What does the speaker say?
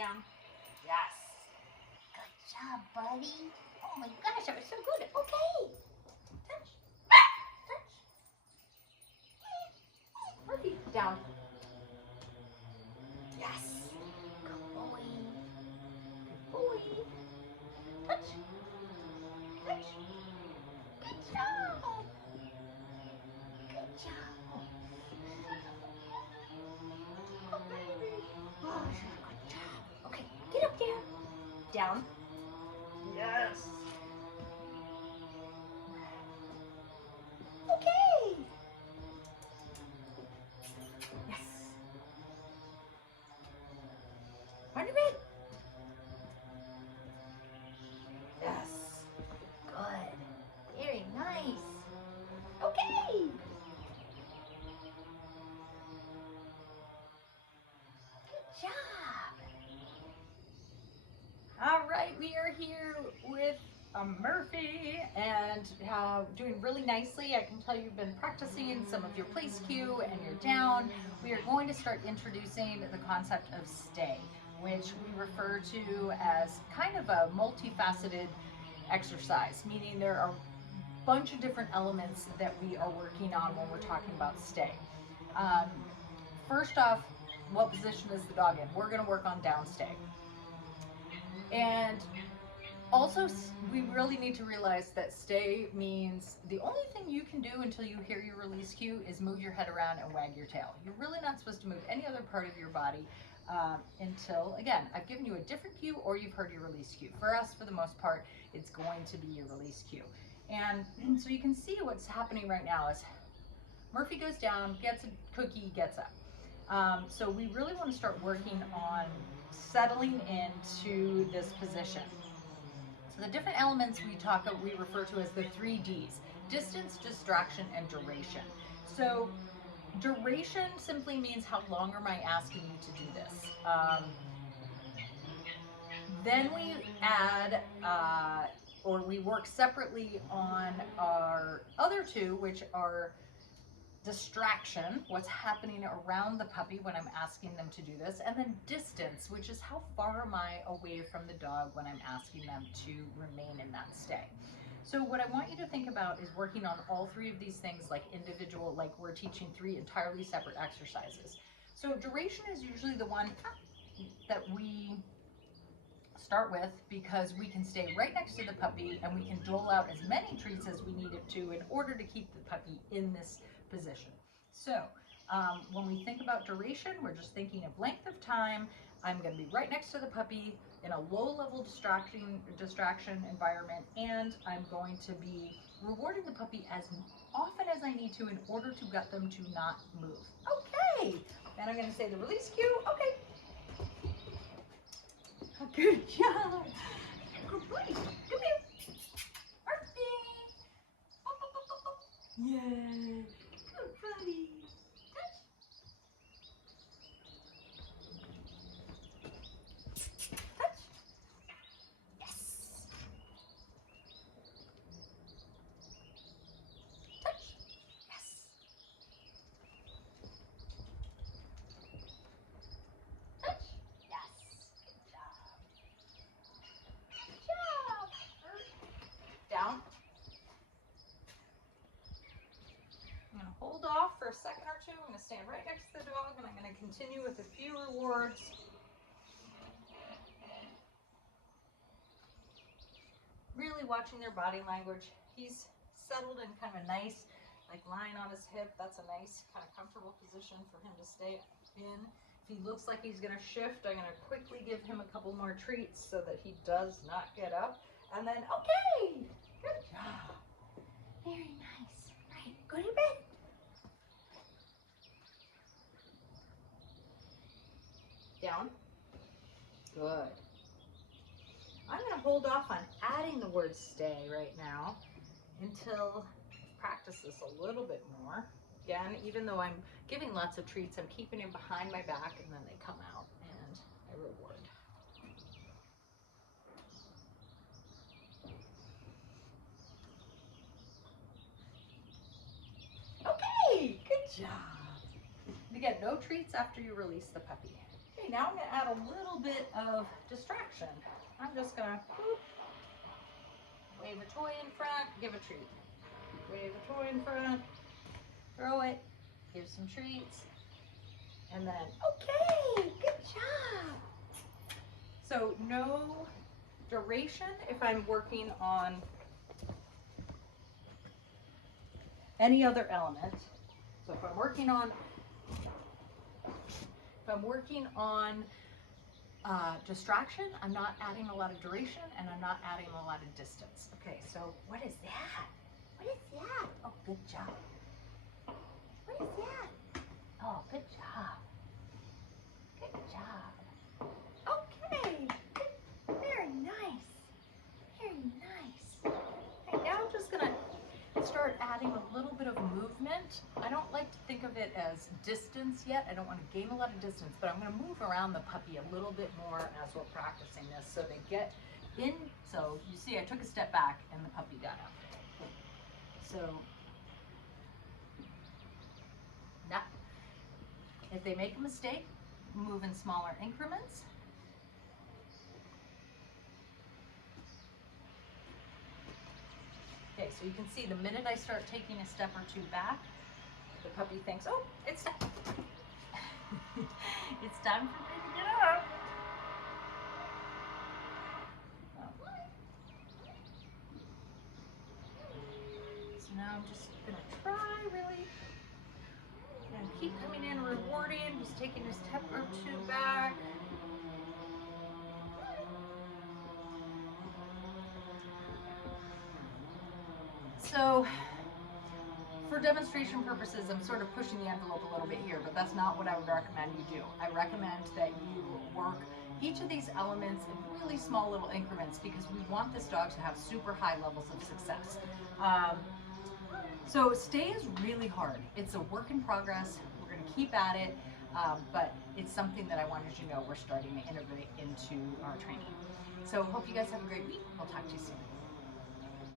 Down. Yes. Good job, buddy. Oh my gosh, that was so good. Okay. Touch. Touch. Murphy. Down. Yes. Good boy. Good boy. Touch. Touch. Good job. Good job. Oh, baby. Oh, good job. Okay, get up there. Down. Yes. Okay. Yes. On your bed. Yes. Good. Very nice. Okay. Good job. All right, we are here with Murphy and doing really nicely. I can tell you've been practicing some of your place cue and your down. We are going to start introducing the concept of stay, which we refer to as kind of a multifaceted exercise, meaning there are a bunch of different elements that we are working on when we're talking about stay. Um, First off, what position is the dog in? We're going to work on down stay. And also, we really need to realize that stay means the only thing you can do until you hear your release cue is move your head around and wag your tail. You're really not supposed to move any other part of your body until, again, I've given you a different cue or you've heard your release cue. For us, for the most part, it's going to be your release cue. And so you can see what's happening right now is Murphy goes down, gets a cookie, gets up. So we really want to start working on settling into this position. So the different elements we refer to as the 3Ds: distance, distraction, and duration. So duration simply means how long am I asking you to do this. Then we add or we work separately on our other two, which are distraction, what's happening around the puppy when I'm asking them to do this, and then distance, which is how far am I away from the dog when I'm asking them to remain in that stay. So what I want you to think about is working on all three of these things like individual, like we're teaching three entirely separate exercises. So duration is usually the one that we start with because we can stay right next to the puppy and we can dole out as many treats as we need it to in order to keep the puppy in this position. So when we think about duration, we're just thinking of length of time. I'm going to be right next to the puppy in a low-level distraction environment, and I'm going to be rewarding the puppy as often as I need to in order to get them to not move. Okay, then I'm going to say the release cue. Okay. Good job. Good boy. Come here. Murphy. Yay. Good buddy. Touch. Touch. Yes. Touch. Yes. Touch. Yes. Good job. Good job. Down. I'm going to hold off for a second or two. I'm going to stand right next to the dog and I'm going to continue with a few rewards. Really watching their body language. He's settled in kind of a nice, like lying on his hip. That's a nice kind of comfortable position for him to stay in. If he looks like he's going to shift, I'm going to quickly give him a couple more treats so that he does not get up. And then, okay, good job. Very nice. Right, go to bed. Down. Good. I'm going to hold off on adding the word stay right now until practice this a little bit more. Again, even though I'm giving lots of treats, I'm keeping them behind my back and then they come out and I reward. Okay, good job. And again, no treats after you release the puppy. Okay, now I'm gonna add a little bit of distraction. I'm just gonna wave a toy in front, give a treat. Wave a toy in front, throw it, give some treats, and then, okay, good job. So no duration if I'm working on any other element. So if I'm working on distraction, I'm not adding a lot of duration and I'm not adding a lot of distance. Okay, so what is that? What is that? Oh, good job. What is that? Oh, good job. Good job. Okay, very nice. Very nice. Okay, now I'm just gonna start adding a little bit of movement. I don't like to think of it as distance yet. I don't want to gain a lot of distance, but I'm going to move around the puppy a little bit more as we're practicing this so they get in. So you see I took a step back and the puppy got up. So now, if they make a mistake, move in smaller increments. Okay, so you can see the minute I start taking a step or two back, the puppy thinks, oh, it's time. It's time for me to get up. So now I'm just gonna try really, and keep coming in rewarding, just taking a step or two back. So for demonstration purposes, I'm sort of pushing the envelope a little bit here, but that's not what I would recommend you do. I recommend that you work each of these elements in really small little increments because we want this dog to have super high levels of success. So stay is really hard. It's a work in progress. We're going to keep at it, but it's something that I wanted you to know we're starting to integrate into our training. So hope you guys have a great week. We'll talk to you soon.